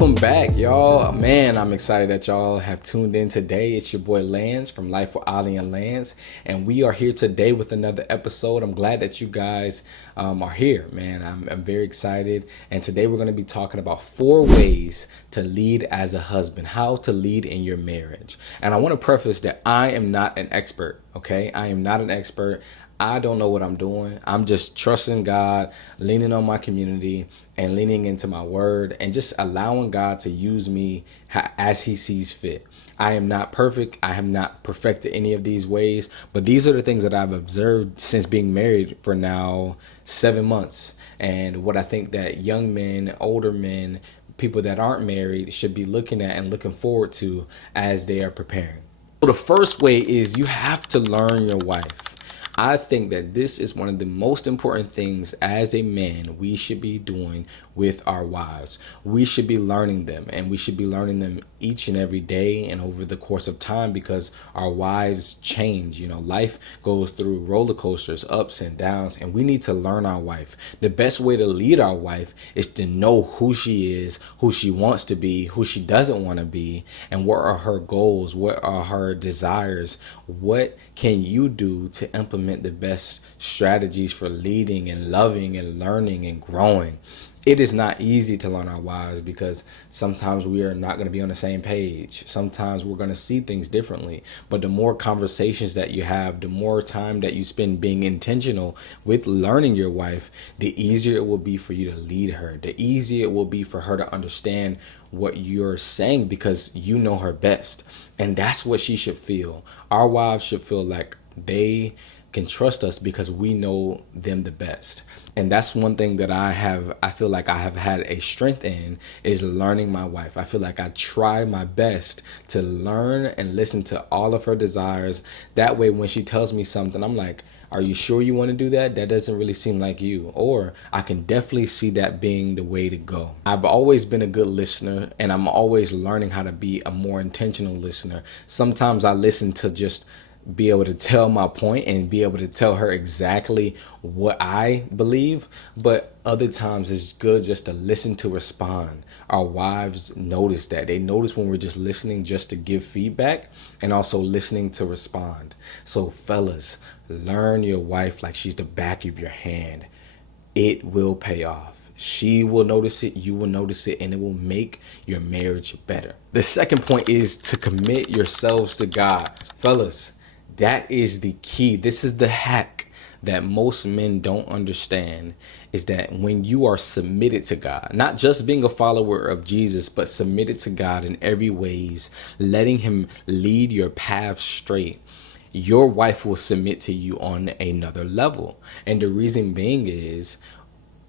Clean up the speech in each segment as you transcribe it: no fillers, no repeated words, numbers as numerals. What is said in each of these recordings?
Welcome back, y'all. Man, I'm excited that y'all have tuned in today. It's your boy Lance from Life with Ollie and Lance, and we are here today with another episode. I'm glad that you guys are here, man. I'm very excited, and today we're going to be talking about 4 ways to lead as a husband, how to lead in your marriage. And I want to preface that I am not an expert, okay? I am not an expert. I don't know what I'm doing. I'm just trusting God, leaning on my community and leaning into my word and just allowing God to use me as he sees fit. I am not perfect. I have not perfected any of these ways, but these are the things that I've observed since being married for now 7 months. And what I think that young men, older men, people that aren't married should be looking at and looking forward to as they are preparing. So the first way is you have to learn your wife. I think that this is one of the most important things as a man we should be doing with our wives. We should be learning them, and we should be learning them each and every day and over the course of time, because our wives change. You know, life goes through roller coasters, ups and downs, and we need to learn our wife. The best way to lead our wife is to know who she is, who she wants to be, who she doesn't want to be, and what are her goals, what are her desires, what can you do to implement the best strategies for leading and loving and learning and growing. It is not easy to learn our wives because sometimes we are not going to be on the same page. Sometimes we're going to see things differently. But the more conversations that you have, the more time that you spend being intentional with learning your wife, the easier it will be for you to lead her. The easier it will be for her to understand what you're saying because you know her best. And that's what she should feel. Our wives should feel like they can trust us because we know them the best. And that's one thing that I feel like I have had a strength in, is learning my wife. I feel like I try my best to learn and listen to all of her desires. That way, when she tells me something, I'm like, are you sure you want to do that? That doesn't really seem like you. Or I can definitely see that being the way to go. I've always been a good listener, and I'm always learning how to be a more intentional listener. Sometimes I listen to just be able to tell my point and be able to tell her exactly what I believe. But other times it's good just to listen to respond. Our wives notice that. They notice when we're just listening just to give feedback and also listening to respond. So fellas, learn your wife like she's the back of your hand. It will pay off. She will notice it, you will notice it, and it will make your marriage better. The second point is to commit yourselves to God. Fellas, that is the key. This is the hack that most men don't understand, is that when you are submitted to God, not just being a follower of Jesus, but submitted to God in every ways, letting him lead your path straight, your wife will submit to you on another level. And the reason being is,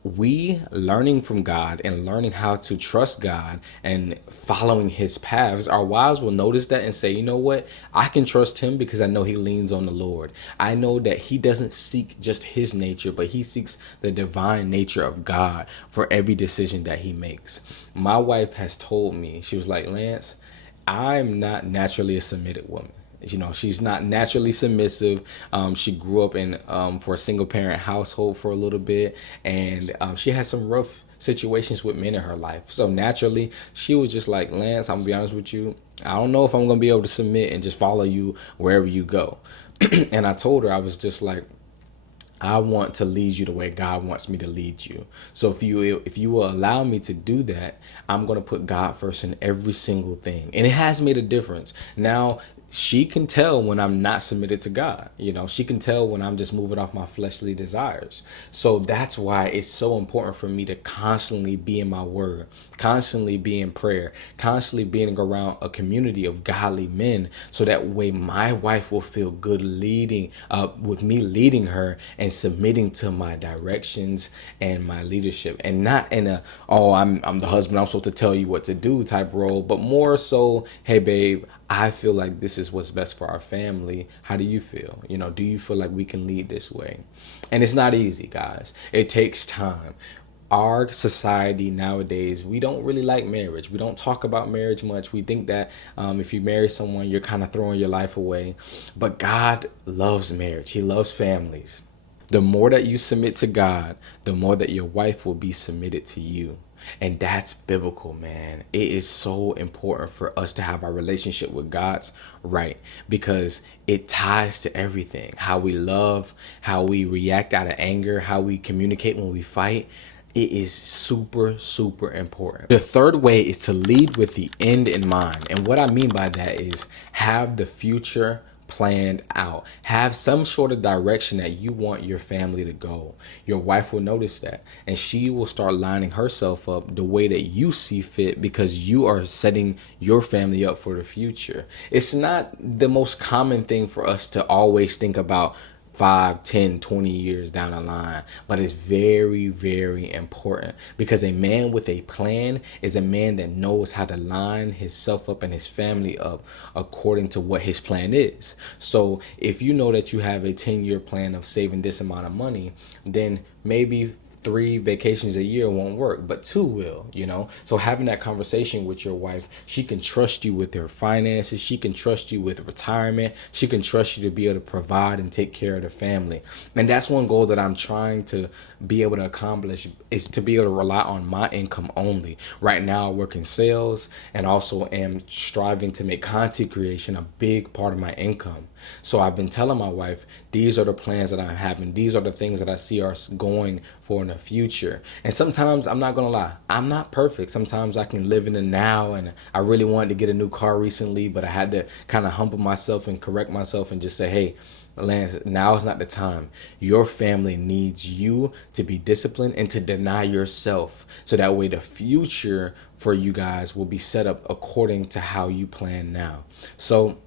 we learning from God and learning how to trust God and following his paths, our wives will notice that and say, you know what? I can trust him because I know he leans on the Lord. I know that he doesn't seek just his nature, but he seeks the divine nature of God for every decision that he makes. My wife has told me, she was like, Lance, I'm not naturally a submitted woman. You know, she's not naturally submissive. She grew up in for a single parent household for a little bit, and she had some rough situations with men in her life. So naturally, she was just like, Lance, I'm gonna be honest with you, I don't know if I'm gonna be able to submit and just follow you wherever you go. And I told her, I was just like, I want to lead you the way God wants me to lead you. So if you will allow me to do that, I'm going to put God first in every single thing. And it has made a difference. Now, she can tell when I'm not submitted to God. You know, she can tell when I'm just moving off my fleshly desires. So that's why it's so important for me to constantly be in my word, constantly be in prayer, constantly being around a community of godly men. So that way my wife will feel good leading with me leading her and submitting to my directions and my leadership, and not in a, oh, I'm the husband, I'm supposed to tell you what to do type role, but more so, hey babe, I feel like this is what's best for our family. How do you feel? You know, do you feel like we can lead this way? And it's not easy, guys. It takes time. Our society nowadays, we don't really like marriage. We don't talk about marriage much. We think that if you marry someone, you're kind of throwing your life away. But God loves marriage. He loves families. The more that you submit to God, the more that your wife will be submitted to you. And that's biblical, man. It is so important for us to have our relationship with God's right, because it ties to everything. How we love, how we react out of anger, how we communicate when we fight. It is super, super important. The third way is to lead with the end in mind. And what I mean by that is have the future planned out. Have some sort of direction that you want your family to go. Your wife will notice that, and she will start lining herself up the way that you see fit, because you are setting your family up for the future. It's not the most common thing for us to always think about 5, 10, 20 years down the line. But it's very, very important, because a man with a plan is a man that knows how to line himself up and his family up according to what his plan is. So if you know that you have a 10-year plan of saving this amount of money, then maybe 3 vacations a year won't work, but 2 will, you know? So having that conversation with your wife, she can trust you with her finances. She can trust you with retirement. She can trust you to be able to provide and take care of the family. And that's one goal that I'm trying to be able to accomplish, is to be able to rely on my income only. Right now, I work in sales and also am striving to make content creation a big part of my income. So I've been telling my wife, these are the plans that I'm having. These are the things that I see us going for in the future. And sometimes, I'm not gonna lie, I'm not perfect. Sometimes I can live in the now, and I really wanted to get a new car recently, but I had to kind of humble myself and correct myself and just say, hey, Lance, now is not the time. Your family needs you to be disciplined and to deny yourself, so that way the future for you guys will be set up according to how you plan now. So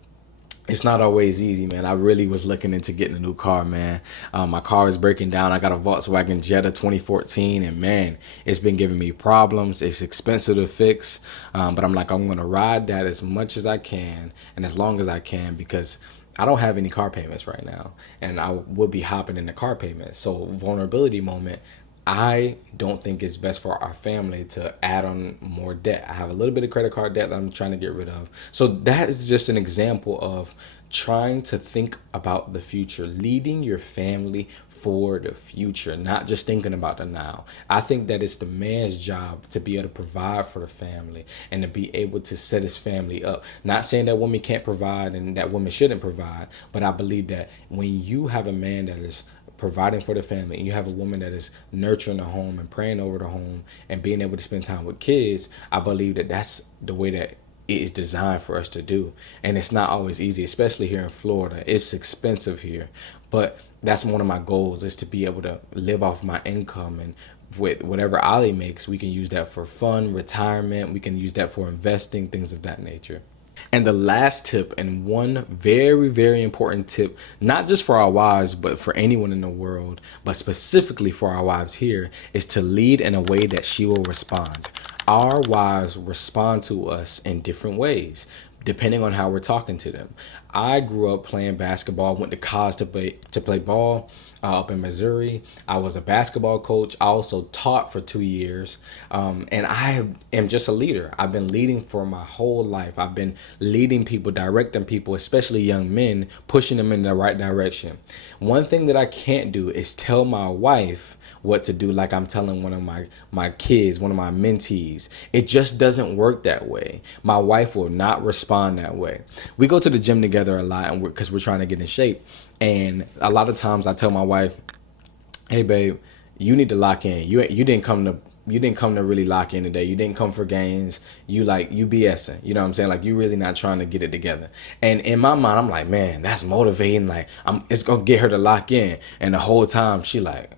it's not always easy, man. I really was looking into getting a new car, man. My car is breaking down. I got a Volkswagen Jetta 2014, and man, it's been giving me problems. It's expensive to fix, but I'm like, I'm gonna ride that as much as I can and as long as I can, because I don't have any car payments right now, and I will be hopping into car payments. So vulnerability moment, I don't think it's best for our family to add on more debt. I have a little bit of credit card debt that I'm trying to get rid of. So that is just an example of trying to think about the future, leading your family for the future, not just thinking about the now. I think that it's the man's job to be able to provide for the family and to be able to set his family up. Not saying that women can't provide and that women shouldn't provide, but I believe that when you have a man that is providing for the family, and you have a woman that is nurturing the home and praying over the home and being able to spend time with kids, I believe that that's the way that it is designed for us to do. And it's not always easy, especially here in Florida. It's expensive here, but that's one of my goals, is to be able to live off my income, and with whatever Ali makes, we can use that for fun, retirement. We can use that for investing, things of that nature. And the last tip, and one very, very important tip, not just for our wives, but for anyone in the world, but specifically for our wives here, is to lead in a way that she will respond. Our wives respond to us in different ways, depending on how we're talking to them. I grew up playing basketball, went to college to play ball up in Missouri. I was a basketball coach. I also taught for 2 years. And am just a leader. I've been leading for my whole life. I've been leading people, directing people, especially young men, pushing them in the right direction. One thing that I can't do is tell my wife what to do like I'm telling one of my kids, one of my mentees. It just doesn't work that way. My wife will not respond that way. We go to the gym together a lot, and because we're trying to get in shape. And a lot of times I tell my wife, hey babe, you need to lock in. You didn't come to really lock in today. You didn't come for games. You BSing. You know what I'm saying? Like, you really not trying to get it together. And in my mind, I'm like, man, that's motivating. Like, it's gonna get her to lock in. And the whole time she like,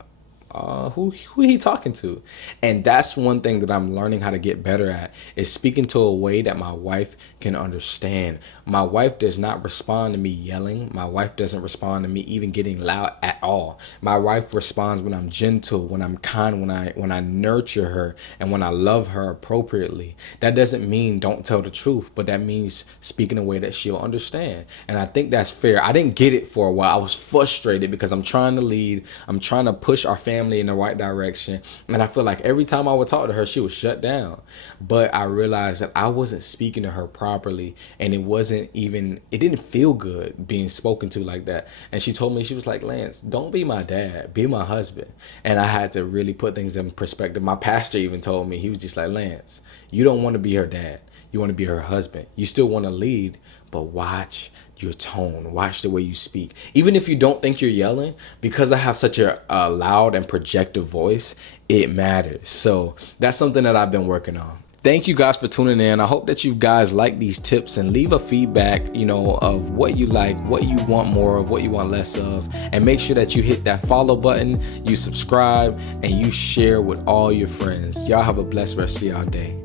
who he talking to? And that's one thing that I'm learning how to get better at, is speaking to a way that my wife can understand. My wife does not respond to me yelling. My wife doesn't respond to me even getting loud at all. My wife responds when I'm gentle, when I'm kind, when I nurture her, and when I love her appropriately. That doesn't mean don't tell the truth, but that means speak in a way that she'll understand. And I think that's fair. I didn't get it for a while. I was frustrated because I'm trying to lead. I'm trying to push our family family in the right direction. And I feel like every time I would talk to her, she would shut down. But I realized that I wasn't speaking to her properly, and it didn't feel good being spoken to like that. And she told me, she was like, Lance, don't be my dad, be my husband. And I had to really put things in perspective. My pastor even told me, he was just like, Lance, you don't want to be her dad. You want to be her husband. You still want to lead, but watch your tone, watch the way you speak. Even if you don't think you're yelling, because I have such a loud and projective voice, it matters. So that's something that I've been working on. Thank you guys for tuning in. I hope that you guys like these tips and leave a feedback, of what you like, what you want more of, what you want less of. And make sure that you hit that follow button, you subscribe, and you share with all your friends. Y'all have a blessed rest of y'all day.